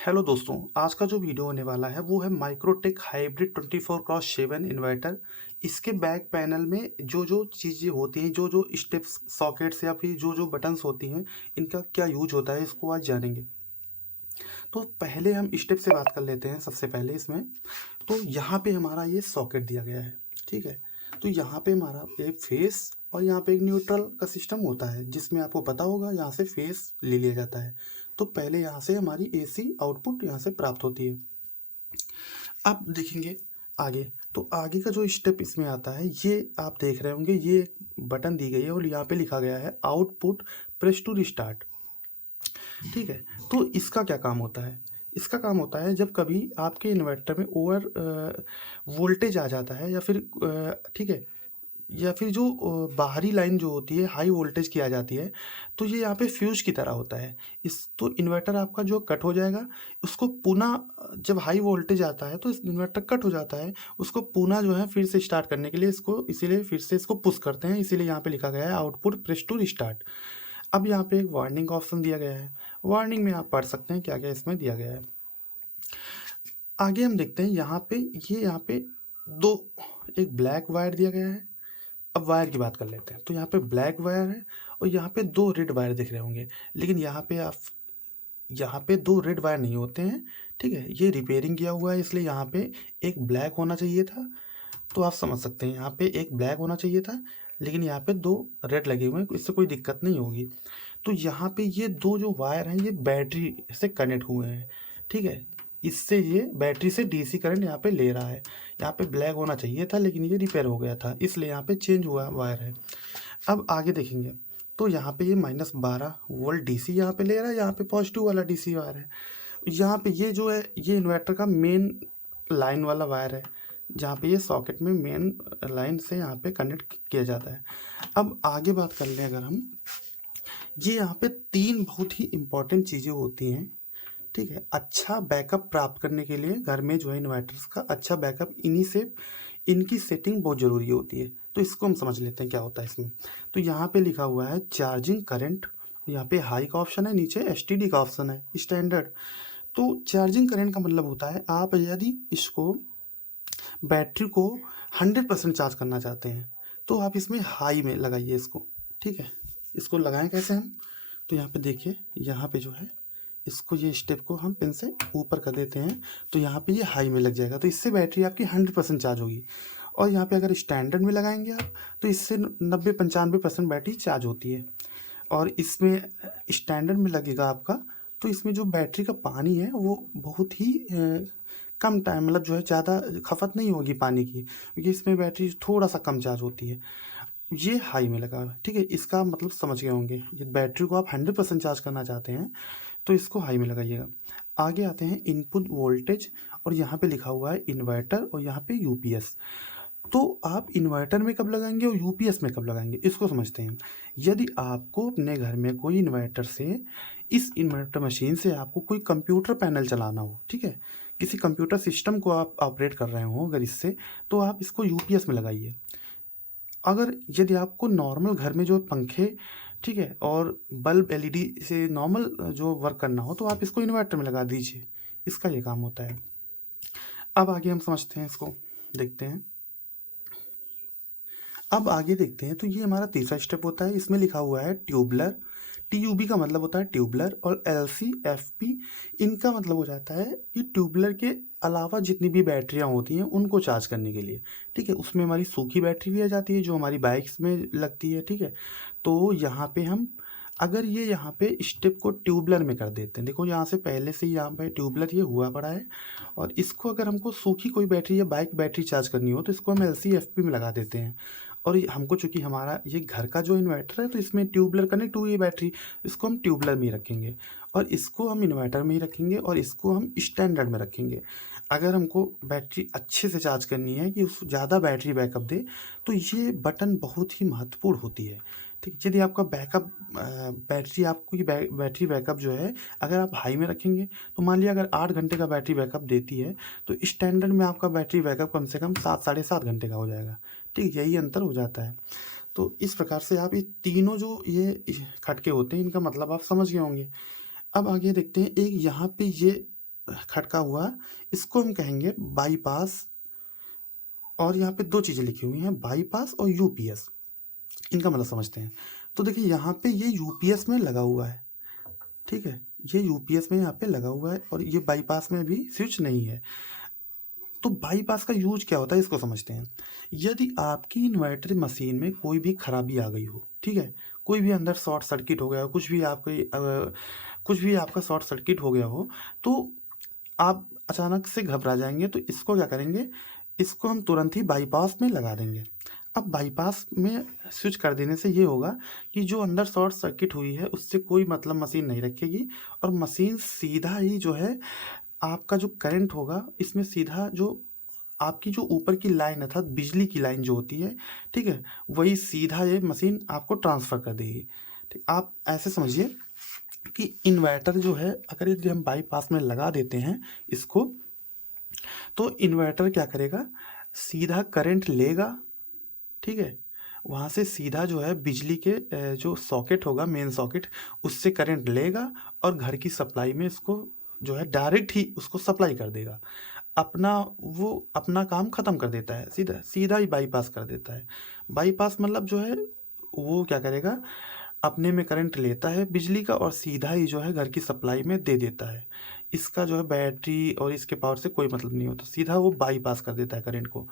Hello दोस्तों, आज का जो वीडियो होने वाला है वो है माइक्रोटेक हाइब्रिड 24x7 इन्वर्टर। इसके बैक पैनल में जो जो चीज़ें होती हैं, जो जो स्टेप्स सॉकेट्स या फिर जो जो बटन्स होती हैं, इनका क्या यूज होता है, इसको आज जानेंगे। तो पहले हम स्टेप से बात कर लेते हैं। सबसे पहले इसमें तो यहाँ पे हमारा ये सॉकेट दिया गया है, ठीक है। तो यहाँ पे हमारा एक फेस और यहाँ पे एक न्यूट्रल का सिस्टम होता है, जिसमें आपको पता होगा यहाँ से फेस ले लिया जाता है। तो पहले यहाँ से हमारी एसी आउटपुट यहाँ से प्राप्त होती है। अब देखेंगे आगे। तो आगे का जो स्टेप इसमें आता है, ये आप देख रहे होंगे, ये बटन दी गई है और यहाँ पे लिखा गया है आउटपुट प्रेस टू रिस्टार्ट, ठीक है। तो इसका क्या काम होता है? इसका काम होता है जब कभी आपके इन्वर्टर में ओवर वोल्टेज आ जाता है, या फिर ठीक है, या फिर जो बाहरी लाइन जो होती है हाई वोल्टेज की आ जाती है, तो ये यहाँ पे फ्यूज की तरह होता है। इस तो इन्वर्टर आपका जो कट हो जाएगा, उसको पुनः जब हाई वोल्टेज आता है तो इस इन्वर्टर कट हो जाता है, उसको पुनः जो है फिर से स्टार्ट करने के लिए इसको इसीलिए फिर से इसको पुश करते हैं, इसीलिए यहाँ पे लिखा गया है आउटपुट प्रेस टू रिस्टार्ट। अब यहाँ पे एक वार्निंग का ऑप्शन दिया गया है। वार्निंग में आप पढ़ सकते हैं क्या क्या इसमें दिया गया है। आगे हम देखते हैं यहाँ पे, ये यहाँ पे दो, एक ब्लैक वायर दिया गया है। अब वायर की बात कर लेते हैं। तो यहाँ पे ब्लैक वायर है और यहाँ पे दो रेड वायर दिख रहे होंगे, लेकिन यहाँ पे दो रेड वायर नहीं होते हैं, ठीक है। ये रिपेयरिंग किया हुआ है, इसलिए यहाँ पे एक ब्लैक होना चाहिए था। तो आप समझ सकते हैं यहाँ पे एक ब्लैक होना चाहिए था, लेकिन यहाँ पे दो रेड लगे हुए हैं, इससे कोई दिक्कत नहीं होगी। तो यहाँ पे ये दो जो वायर हैं ये बैटरी से कनेक्ट हुए हैं, ठीक है। इससे ये बैटरी से डीसी करंट यहाँ पे ले रहा है। यहाँ पे ब्लैक होना चाहिए था, लेकिन ये रिपेयर हो गया था, इसलिए यहाँ पे चेंज हुआ वायर है। अब आगे देखेंगे तो यहाँ पे ये -12 वोल्ट डीसी यहाँ पे ले रहा है, यहाँ पे पॉजिटिव वाला डीसी वायर है। यहाँ पे ये जो है ये इन्वर्टर का मेन लाइन वाला वायर है, जहाँ पे ये सॉकेट में मेन लाइन से यहाँ पे कनेक्ट किया जाता है। अब आगे बात कर लें अगर हम, ये यहाँ पे तीन बहुत ही इम्पोर्टेंट चीज़ें होती हैं, ठीक है। अच्छा बैकअप प्राप्त करने के लिए घर में जो है इन्वर्टर्स का अच्छा बैकअप, इन्हीं से इनकी सेटिंग बहुत ज़रूरी होती है। तो इसको हम समझ लेते हैं क्या होता है इसमें। तो यहाँ पे लिखा हुआ है चार्जिंग करंट, यहाँ पे हाई का ऑप्शन है, नीचे एसटीडी का ऑप्शन है स्टैंडर्ड। तो चार्जिंग करंट का मतलब होता है आप यदि इसको बैटरी को 100% चार्ज करना चाहते हैं, तो आप इसमें हाई में लगाइए इसको, ठीक है। इसको लगाएं कैसे हम? तो यहाँ पे देखिए, यहाँ पे जो है इसको, ये स्टेप को हम पिन से ऊपर कर देते हैं, तो यहाँ पे ये हाई में लग जाएगा, तो इससे बैटरी आपकी 100% चार्ज होगी। और यहाँ पे अगर स्टैंडर्ड में लगाएंगे आप, तो इससे 90-95% बैटरी चार्ज होती है। और इसमें स्टैंडर्ड में लगेगा आपका, तो इसमें जो बैटरी का पानी है वो बहुत ही कम टाइम, मतलब जो है ज़्यादा खपत नहीं होगी पानी की, क्योंकि इसमें बैटरी थोड़ा सा कम चार्ज होती है। ये हाई में लगा हुआ है, ठीक है। इसका मतलब समझ गए होंगे, ये बैटरी को आप 100% चार्ज करना चाहते हैं तो इसको हाई में लगाइएगा। आगे आते हैं इनपुट वोल्टेज, और यहाँ पे लिखा हुआ है इन्वर्टर और यहाँ पे यूपीएस। तो आप इन्वर्टर में कब लगाएंगे और यूपीएस में कब लगाएंगे, इसको समझते हैं। यदि आपको अपने घर में कोई इन्वर्टर से, इस इन्वर्टर मशीन से आपको कोई कंप्यूटर पैनल चलाना हो, ठीक है, किसी कंप्यूटर सिस्टम को आप ऑपरेट कर रहे हो अगर इससे, तो आप इसको यूपीएस में लगाइए। अगर यदि आपको नॉर्मल घर में जो पंखे, ठीक है, और बल्ब एलईडी से नॉर्मल जो वर्क करना हो, तो आप इसको इन्वर्टर में लगा दीजिए, इसका ये काम होता है। अब आगे हम समझते हैं, इसको देखते हैं। अब आगे देखते हैं, तो ये हमारा तीसरा स्टेप होता है, इसमें लिखा हुआ है ट्यूबलर। टीयूबी का मतलब होता है ट्यूबलर, और एलसी एफपी इनका मतलब हो जाता है कि ट्यूबलर के अलावा जितनी भी बैटरियां होती हैं उनको चार्ज करने के लिए, ठीक है। उसमें हमारी सूखी बैटरी भी आ जाती है जो हमारी बाइक्स में लगती है, ठीक है। तो यहाँ पे हम, अगर ये यहाँ पे स्टेप को ट्यूबलर में कर देते हैं, देखो यहाँ से पहले से ही यहाँ पे ट्यूबलर ये हुआ पड़ा है, और इसको अगर हमको सूखी कोई बैटरी या बाइक बैटरी चार्ज करनी हो, तो इसको हम एलसी एफपी में लगा देते हैं। और ये हमको, चूंकि हमारा ये घर का जो इन्वर्टर है, तो इसमें ट्यूबलर कनेक्ट हुई है बैटरी, इसको हम ट्यूबलर में ही रखेंगे, और इसको हम इन्वर्टर में ही रखेंगे, और इसको हम स्टैंडर्ड में रखेंगे। अगर हमको बैटरी अच्छे से चार्ज करनी है कि उस ज़्यादा बैटरी बैकअप दे, तो ये बटन बहुत ही महत्वपूर्ण होती है, ठीक है। यदि आपका बैकअप बैटरी, आपको ये बैटरी बैकअप जो है, अगर आप हाई में रखेंगे, तो मान लिया अगर 8 घंटे का बैटरी बैकअप देती है, तो स्टैंडर्ड में आपका बैटरी बैकअप कम से कम 7 साढ़े 7 घंटे का हो जाएगा, ठीक, यही अंतर हो जाता है। तो इस प्रकार से आप ये तीनों जो ये खटके होते हैं, इनका मतलब आप समझ गए होंगे। अब आगे देखते हैं, एक यहाँ पे ये खटका हुआ, इसको हम कहेंगे बाईपास। और यहाँ पे 2 चीज़ें लिखी हुई हैं, बाईपास और यूपीएस। इनका मतलब समझते हैं। तो देखिए यहाँ पे ये यूपीएस में लगा हुआ है, ठीक है? ये यूपीएस में यहाँ पे लगा हुआ है और ये बाईपास में भी स्विच नहीं है। तो बाईपास का यूज क्या होता है इसको समझते हैं। यदि आपकी इन्वर्टर मशीन में कोई भी खराबी आ गई हो, ठीक है? कोई भी अंदर शॉर्ट सर्किट हो गया हो, कुछ भी आपका शॉर्ट सर्किट हो गया हो, तो आप अचानक से घबरा जाएँगे, तो इसको क्या करेंगे, इसको हम तुरंत ही बाईपास में लगा देंगे। अब बाईपास में स्विच कर देने से ये होगा कि जो अंदर शॉर्ट सर्किट हुई है उससे कोई मतलब मशीन नहीं रखेगी और मशीन सीधा ही जो है आपका जो करंट होगा इसमें सीधा जो आपकी जो ऊपर की लाइन अर्थात बिजली की लाइन जो होती है, ठीक है? वही सीधा ये मशीन आपको ट्रांसफ़र कर देगी। ठीक, आप ऐसे समझिए कि इन्वर्टर जो है अगर यदि हम बाईपास में लगा देते हैं इसको, तो इन्वर्टर क्या करेगा, सीधा करंट लेगा, ठीक है? वहाँ से सीधा जो है बिजली के जो सॉकेट होगा मेन सॉकेट, उससे करंट लेगा और घर की सप्लाई में इसको जो है डायरेक्ट ही उसको सप्लाई कर देगा। वो अपना काम ख़त्म कर देता है, सीधा सीधा ही बाईपास कर देता है। बाईपास मतलब जो है वो क्या करेगा, अपने में करंट लेता है बिजली का और सीधा ही जो है घर की सप्लाई में दे देता है। इसका जो है बैटरी और इसके पावर से कोई मतलब नहीं होता, सीधा वो बाईपास कर देता है करंट को।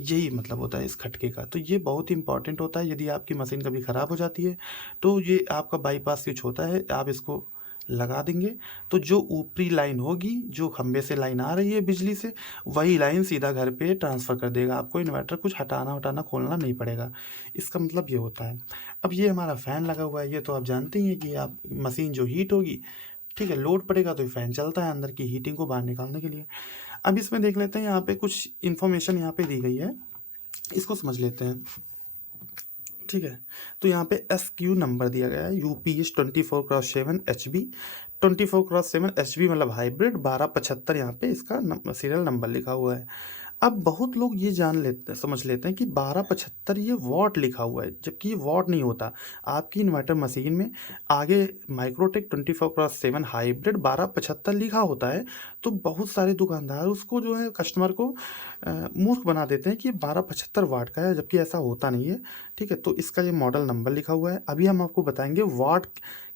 यही मतलब होता है इस खटके का। तो ये बहुत ही इम्पोर्टेंट होता है, यदि आपकी मशीन कभी ख़राब हो जाती है तो ये आपका बाईपास स्विच होता है, आप इसको लगा देंगे तो जो ऊपरी लाइन होगी, जो खंभे से लाइन आ रही है बिजली से, वही लाइन सीधा घर पे ट्रांसफ़र कर देगा। आपको इन्वर्टर कुछ हटाना खोलना नहीं पड़ेगा। इसका मतलब ये होता है। अब ये हमारा फ़ैन लगा हुआ है, ये तो आप जानते ही हैं कि आप मशीन जो हीट होगी, ठीक है, लोड पड़ेगा तो फ़ैन चलता है अंदर की हीटिंग को बाहर निकालने के लिए। अब इसमें देख लेते हैं, यहाँ पे कुछ इन्फॉर्मेशन यहाँ पे दी गई है, इसको समझ लेते हैं, ठीक है? तो यहाँ पे SQ नंबर दिया गया है, UPS 24x7 HB 24x7 HB मतलब हाइब्रिड 1275, यहाँ पे इसका सीरियल नंबर लिखा हुआ है। अब बहुत लोग ये समझ लेते हैं कि 1275 ये वॉट लिखा हुआ है, जबकि ये वॉट नहीं होता। आपकी इन्वर्टर मशीन में आगे माइक्रोटेक 24x7 हाइब्रिड 1275 लिखा होता है, तो बहुत सारे दुकानदार उसको जो है कस्टमर को मूर्ख बना देते हैं कि ये 1275 वाट का है, जबकि ऐसा होता नहीं है, ठीक है? तो इसका ये मॉडल नंबर लिखा हुआ है। अभी हम आपको बताएंगे वाट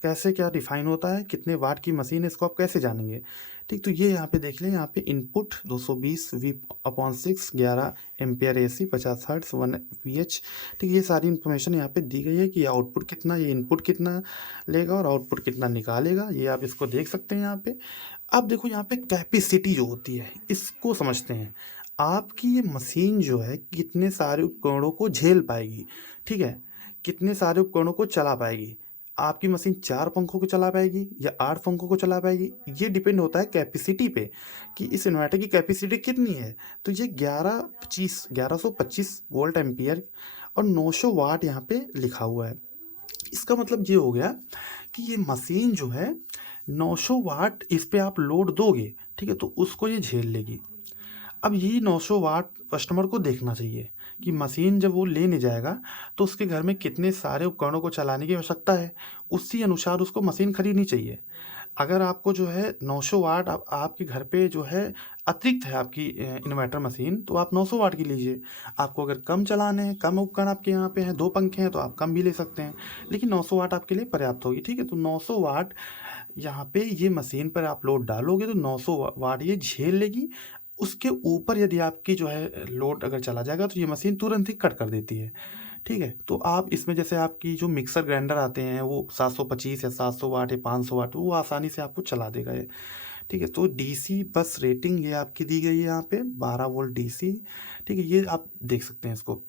कैसे क्या डिफाइन होता है, कितने वाट की मशीन है, इसको आप कैसे जानेंगे, ठीक? तो ये यहाँ पे देख लें, यहाँ पे input 220 V/6 11 ampere AC 50 hertz 1 VH, ठीक? ये सारी इन्फॉर्मेशन यहाँ पे दी गई है कि आउटपुट कितना, ये इनपुट कितना लेगा और आउटपुट कितना निकालेगा, ये आप इसको देख सकते हैं यहाँ पे। अब देखो यहाँ पे कैपेसिटी जो होती है इसको समझते हैं। आपकी ये मशीन जो है कितने सारे उपकरणों को झेल पाएगी, ठीक है? कितने सारे उपकरणों को चला पाएगी। आपकी मशीन 4 पंखों को चला पाएगी या 8 पंखों को चला पाएगी, ये डिपेंड होता है कैपेसिटी पे कि इस इन्वर्टर की कैपेसिटी कितनी है। तो ये 1125 वोल्ट एम्पियर और 900 वाट यहाँ पे लिखा हुआ है। इसका मतलब ये हो गया कि ये मशीन जो है 900 वाट इस पे आप लोड दोगे, ठीक है? तो उसको ये झेल लेगी। अब यही 900 वाट कस्टमर को देखना चाहिए कि मशीन जब वो लेने जाएगा तो उसके घर में कितने सारे उपकरणों को चलाने की आवश्यकता है, उसी अनुसार उसको मशीन खरीदनी चाहिए। अगर आपको जो है 900 वाट आपके घर पे जो है अतिरिक्त है आपकी इन्वर्टर मशीन, तो आप 900 वाट की लीजिए। आपको अगर कम चलाने हैं, कम उपकरण आपके यहाँ पे हैं, 2 पंखे हैं, तो आप कम भी ले सकते हैं, लेकिन 900 वाट आपके लिए पर्याप्त होगी, ठीक है? तो 900 वाट यहाँ पे ये मशीन पर आप लोड डालोगे तो 900 वाट ये झेल लेगी। उसके ऊपर यदि आपकी जो है लोड अगर चला जाएगा तो ये मशीन तुरंत ही कट कर देती है, ठीक है? तो आप इसमें जैसे आपकी जो मिक्सर ग्राइंडर आते हैं वो 725 या 700 वाट या 500 वाट, वो आसानी से आपको चला देगा ये, ठीक है? तो DC बस रेटिंग ये आपकी दी गई है यहाँ पे 12 वोल्ट DC, ठीक है? ये आप देख सकते हैं इसको।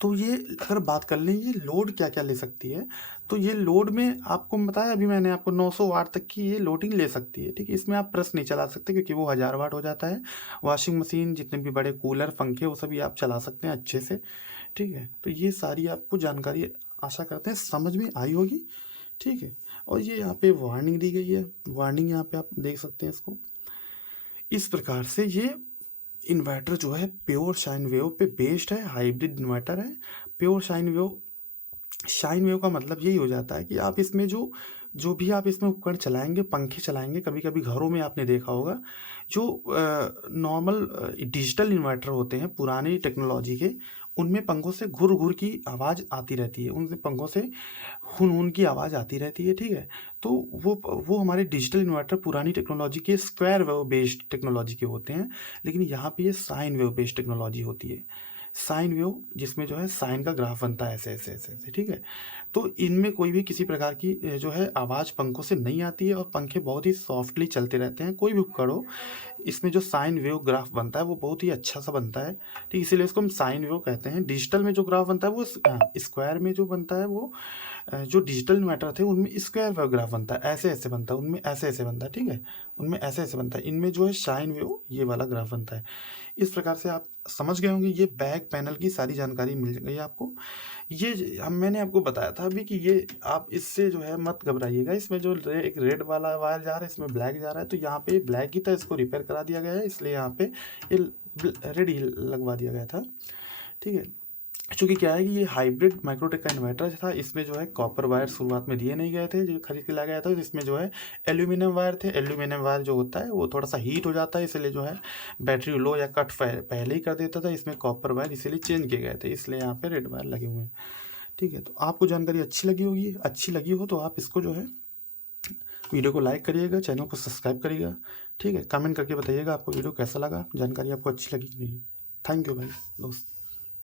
तो ये अगर बात कर लें ये लोड क्या-क्या ले सकती है, तो ये लोड में आपको बताया अभी मैंने आपको 900 वाट तक की ये लोडिंग ले सकती है, ठीक है? इसमें आप प्रेस नहीं चला सकते क्योंकि वो 1000 वाट हो जाता है। वॉशिंग मशीन, जितने भी बड़े कूलर, पंखे, वो सभी आप चला सकते हैं अच्छे से, ठीक है? तो ये सारी आपको जानकारी आशा करते हैं समझ में आई होगी, ठीक है? और ये यहाँ पे वार्निंग दी गई है, वार्निंग यहाँ पे आप देख सकते हैं इसको। इस प्रकार से ये इन्वर्टर जो है प्योर साइन वेव पे बेस्ड है, हाइब्रिड इन्वर्टर है। प्योर साइन वेव का मतलब यही हो जाता है कि आप इसमें जो जो भी आप इसमें उपकरण चलाएँगे, पंखे चलाएँगे, कभी-कभी घरों में आपने देखा होगा, जो नॉर्मल डिजिटल इन्वर्टर होते हैं पुरानी टेक्नोलॉजी के, उनमें पंखों से घुर-घुर की आवाज़ आती रहती है, उनसे पंखों से हुन-हुन की आवाज़ आती रहती है, ठीक है? तो वो हमारे डिजिटल इन्वर्टर पुरानी टेक्नोलॉजी के स्क्वायर वेव बेस्ड टेक्नोलॉजी के होते हैं, लेकिन यहाँ पे ये साइन वेव बेस्ड टेक्नोलॉजी होती है। साइन वेव जिसमें जो है साइन का ग्राफ बनता है ऐसे, ठीक है? तो इनमें कोई भी किसी प्रकार की जो है आवाज़ पंखों से नहीं आती है और पंखे बहुत ही सॉफ्टली चलते रहते हैं। कोई भी उपकरण हो, इसमें जो साइन वेव ग्राफ बनता है वो बहुत ही अच्छा-सा बनता है, ठीक? इसीलिए इसको हम साइन वेव कहते हैं। डिजिटल में जो ग्राफ बनता है वो स्क्वायर में जो बनता है वो जो डिजिटल इन्वर्टर थे उनमें स्क्वायर वेव ग्राफ बनता है, ऐसे-ऐसे बनता है, उनमें ऐसे-ऐसे बनता है, ठीक है? उनमें ऐसे-ऐसे बनता है, इनमें जो है साइन वेव ये वाला ग्राफ बनता है। इस प्रकार से आप समझ गए होंगे, ये बैक पैनल की सारी जानकारी मिल गई आपको। ये मैंने आपको बताया था अभी कि ये आप इससे जो है मत घबराइएगा, इसमें जो एक रेड वाला वायर जा रहा है, इसमें ब्लैक जा रहा है, तो यहाँ पे ब्लैक ही था, इसको रिपेयर करा दिया गया है, इसलिए यहाँ पे ये रेड ही लगवा दिया गया था, ठीक है? चूँकि क्या है कि ये हाइब्रिड माइक्रोटेक का इन्वर्टर था, इसमें जो है कॉपर वायर शुरुआत में दिए नहीं गए थे, जो खरीद के लाया गया था, इसमें जो है एल्यूमिनियम वायर थे। एल्यूमिनियम वायर जो होता है वो थोड़ा-सा हीट हो जाता है, इसलिए जो है बैटरी लो या कट पहले ही कर देता था, इसमें कॉपर वायर इसीलिए चेंज किए गए थे, इसलिए यहाँ पे रेड वायर लगे हुए हैं। ठीक है, तो आपको जानकारी अच्छी लगी होगी, अच्छी लगी हो तो आप इसको जो है वीडियो को लाइक करिएगा, चैनल को सब्सक्राइब करिएगा, ठीक है? कमेंट करके बताइएगा आपको वीडियो कैसा लगा, जानकारी आपको अच्छी लगी कि नहीं। थैंक यू भाई दोस्त।